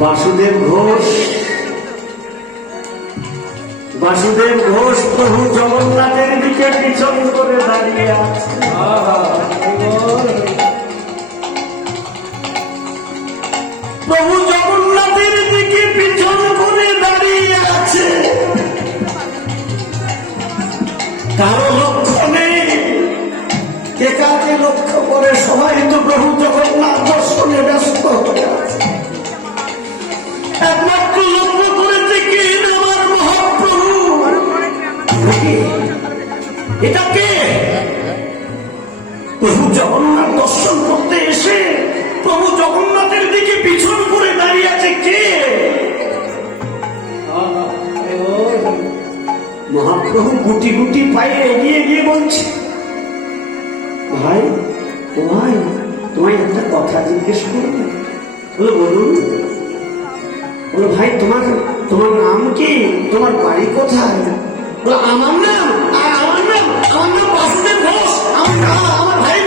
বাসুদেব ঘোষ প্রভু জগন্নাথের দিকে পিছন করে দাঁড়িয়ে আছে। প্রভু জগন্নাথের দিকে পিছন করে দাঁড়িয়ে আছে, কারো লক্ষ্য নেই, কে কাকে লক্ষ্য করে? সবাই তো প্রভু জগন্নাথ দর্শনে ব্যস্ত হয়ে আছে। একমাত্র লক্ষ্য করেছে কি? আমার মহাপ্রভু। এটা কে? প্রভু জগন্নাথ দর্শন করতে এসে প্রভু জগন্নাথের দিকে পিছন করে দাঁড়িয়ে আছে কে? মহাপ্রভু গুটি গুটি পায়ে এগিয়ে গিয়ে বলছে, ভাই তোমায় একটা কথা জিজ্ঞেস করবো। বলো, বলুন। বলো, ভাই তোমার নাম কি? তোমার বাড়ি কোথায়? বলো, আমার নাম বাসুদেব ঘোষ। আমার ভাই